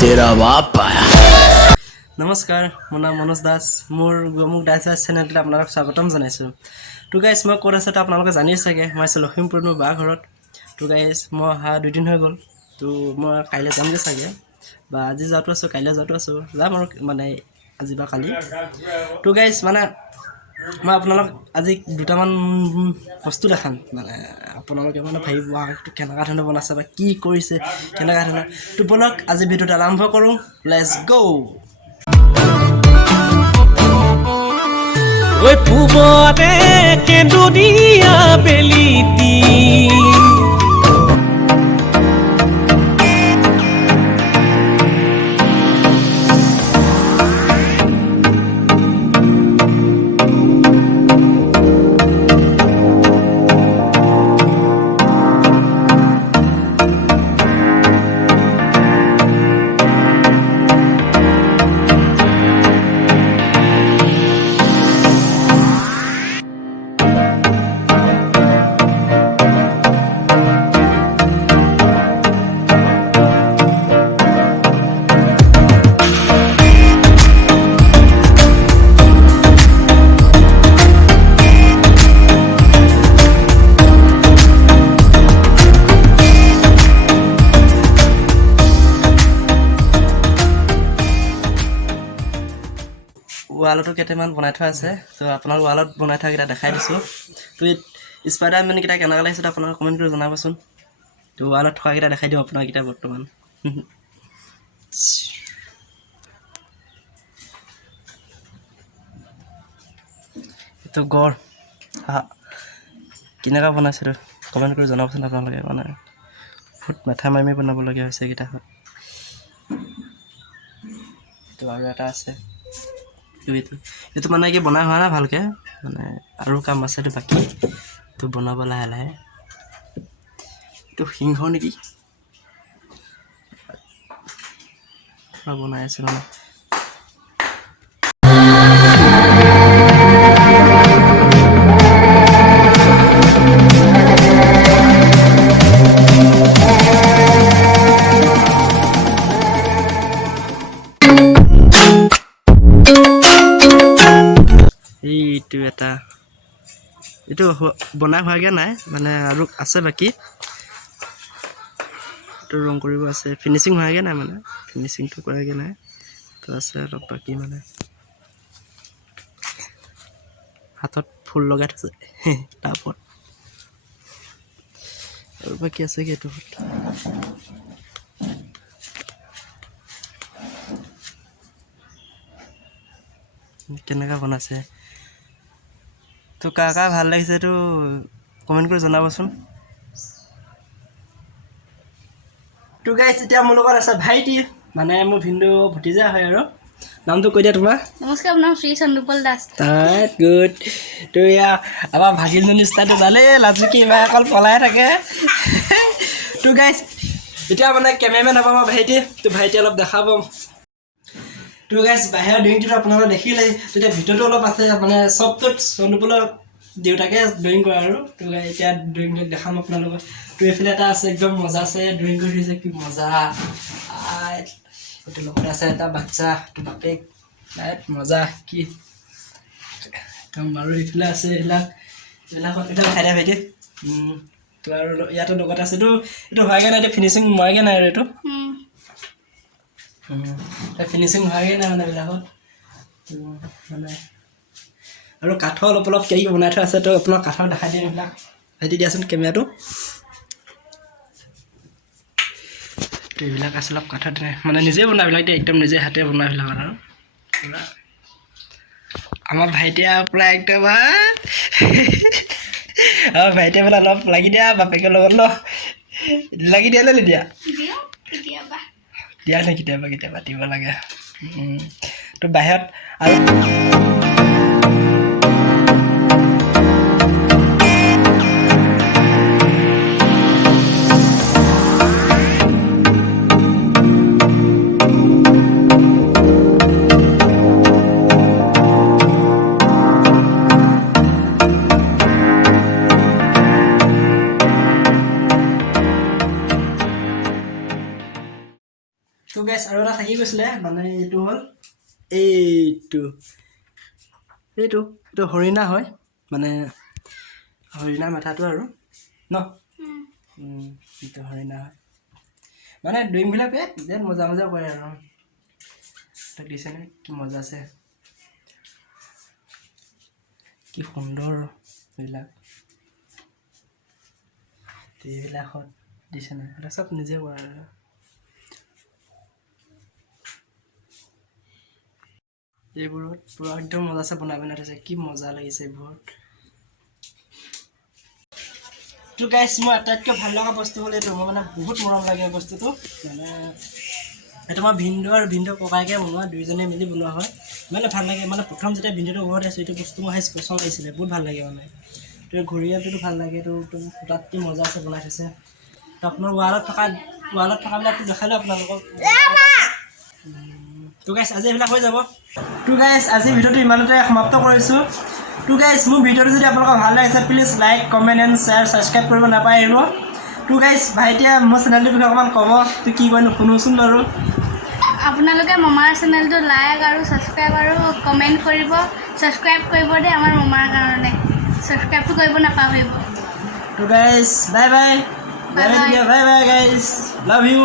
तेरा बाप आया। নমস্কাৰ মোৰ নাম মনোজ দাস মোৰ গোমুক ডাইচাৰ চেনেলটোত আপোনালোক স্বাগতম জনাইছোঁ তো গাইছ মই ক'ত আছে তো আপোনালোকে জানি চাগে মই আছোঁ লখিমপুৰ মোৰ বা ঘৰত তো গাইছ মই অহা 2 দিন হৈ গ'ল তো মই কাইলৈ যামগৈ চাগে বা আজি যাওঁতো আছোঁ কাইলৈ যাওঁতো আছোঁ যাম আৰু মানে আজি বা কালি তো গাইছ মানে মই আপোনালোক আজি দুটামান বস্তু দেখাম মানে আপোনালোকে মানে ভাবিব এইটো কেনেকুৱা ধৰণৰ বনাইছে বা কি কৰিছে কেনেকুৱা ধৰণৰ তো বলক আজি ভিডিঅ'টো আৰম্ভ কৰোঁ লেটছ গ' ঐ পূবতে কেন্দুনীয়া বেলিটি ৱালতো কেইটামান বনাই থোৱা আছে তো আপোনাক ৱালত বনাই থোৱা কেইটা দেখাই দিছোঁ তো স্পাইডাৰমেন কেইটা কেনেকুৱা লাগিছে আপোনালোকে কমেণ্ট কৰি জনাবচোন তো ৱালত থকা কেইটা দেখাই দিওঁ আপোনাক কেইটা বৰ্তমান এইটো গড় কেনেকুৱা বনাইছে তো কমেণ্ট কৰি জনাবচোন আপোনালোকে মানে বহুত মাথা মাৰি বনাবলগীয়া হৈছে এইকেইটা তো আৰু এটা আছে এইটো মানে কি বনাই হোৱা নাই ভালকৈ মানে আৰু কাম আছেতো বাকী তো বনাব লাহে লাহে এইটো সিংহ নেকি বনাই আছে মানে এইটো এটা এইটো বনাই হোৱাগৈ নাই মানে আৰু আছে বাকী এইটো ৰং কৰিব আছে ফিনিচিং হোৱাগৈ নাই মানে ফিনিচিংটো কৰাগৈ নাই তো আছে অলপ বাকী মানে হাতত ফুল লগাই থৈছে তাৰ ওপৰত আৰু বাকী আছে কি এইটো কেনেকুৱা বনাইছে তো কাৰ ভাল লাগিছে এইটো কমেণ্ট কৰি জনাবচোন তো গাইছ এতিয়া মোৰ লগত আছে ভাইটি মানে মোৰ ভিনদেউ ভতিজা হয় আৰু নামটো কৈ দিয়া তোমাৰ নমস্কাৰ মোৰ নাম শ্ৰী চন্দ্ৰপল দাস তাত গুড তো এয়া আমাৰ ভাগিনজনী ষ্টাইলটো জানেই লাজুকি এইবাৰ অকল পলাই থাকে তো গাইছ এতিয়া মানে কেমেৰামেন হ'ব আমাৰ ভাইটি তো ভাইটি অলপ দেখাব তো গাইছ বাহিৰৰ ড্ৰয়িংটোতো আপোনালোকে দেখিলেই তেতিয়া ভিতৰতো অলপ আছে মানে চবটোত চন্দ্ৰপলৰ দেউতাকে ড্ৰয়িং কৰে আৰু তো এতিয়া ড্ৰয়িংটো দেখাম আপোনালোকক তো এইফালে এটা আছে একদম মজা আছে ড্ৰয়িং কৰি দিছে কি মজা এইটো লগত আছে এটা বাচ্চা এইটো বাপেক মজা কি একদম আৰু এইফালে আছে এইবিলাকত এটা খাই দিয়া ভাইটি তো আৰু ইয়াতো লগত আছে এইটো হোৱাগৈ নাই এতিয়া ফিনিচিং মৰাগৈ নাই আৰু এইটো ফিনিচিং হোৱাগৈ নাই মানে এইবিলাকত মানে আৰু কাঠৰ অলপ অলপ কি বনাই থোৱা আছে তো আপোনাক কাঠৰ দেখাই দিম এইবিলাক ভাইটি দিয়াচোন কেমেৰাটো তো এইবিলাক আছে অলপ কাঠৰ মানে নিজে বনাবিলাক এতিয়া একদম নিজে হাতে বনোৱাবিলাক আৰু পূৰা আমাৰ ভাইটিয়ে পূৰা একদম আমাৰ ভাইটিয়ে মানে অলপ লাগি দিয়া বাপেকৰ লগত ন লাগি দিয়া নে নিদিয়া দিয়া নে কেতিয়াবা কেতিয়াবা দিব লাগে তো বাহিৰত আৰু তো গাইছ আৰু এটা থাকি গৈছিলে মানে এইটো হ'ল এইটো হৰিণা হয় মানে হৰিণা মাথাটো আৰু ন এইটো হৰিণা হয় মানে ড্ৰিমবিলাকে যেন মজা মজা কৰে আৰু তাক দিছেনে কি মজা আছে কি সুন্দৰ এইবিলাকত দিছে না এটা চব নিজে কৰা আৰু এইবোৰত পুৰা একদম মজা আছে বনাই থৈছে কি মজা লাগিছে এইবোৰত তো গাইছ মই আটাইতকৈ ভাল লগা বস্তু হ'ল এইটো মই মানে বহুত মৰম লাগে বস্তুটো মানে এইটো মই ভিনদেউ আৰু ভিনদেউ ককাইকে বনোৱা দুইজনে মিলি বনোৱা হয় মানে ভাল লাগে মানে প্ৰথম যেতিয়া ভিনদেউটো ঘৰত আছোঁ এইটো বস্তু মই পচন্দ লাগিছিলে বহুত ভাল লাগে মানে তো ঘূৰিয়াটোতো ভাল লাগে এইটো তাত কি মজা আছে বনাই থৈছে তো আপোনাৰ ৱালত থকাবিলাকতো দেখালোঁ আপোনালোকক তো গাইছ আজি এইবিলাক হৈ যাব তো গাইছ আজি ভিডিঅ'টো ইমানতে সমাপ্ত কৰিছোঁ তো গাইছ মোৰ ভিডিঅ'টো যদি আপোনালোকৰ ভাল লাগিছে please like comment and share subscribe কৰিব নাপাহৰিব তো গাইছ ভাইটিয়ে মোৰ চেনেলটোৰ বিষয়ে অকণমান ক'ব তো কি কয়নো শুনোচোন বাৰু আপোনালোকে মমাৰ চেনেলটো লাইক আৰু ছাবস্ক্ৰাইব আৰু কমেণ্ট কৰিব ছাবস্ক্ৰাইব কৰিব দেই আমাৰ মমাৰ কাৰণে ছাবস্ক্ৰাইবটো কৰিব নাপাহৰিব তো গাইছ বাই বাই গাইছ লাভ ইউ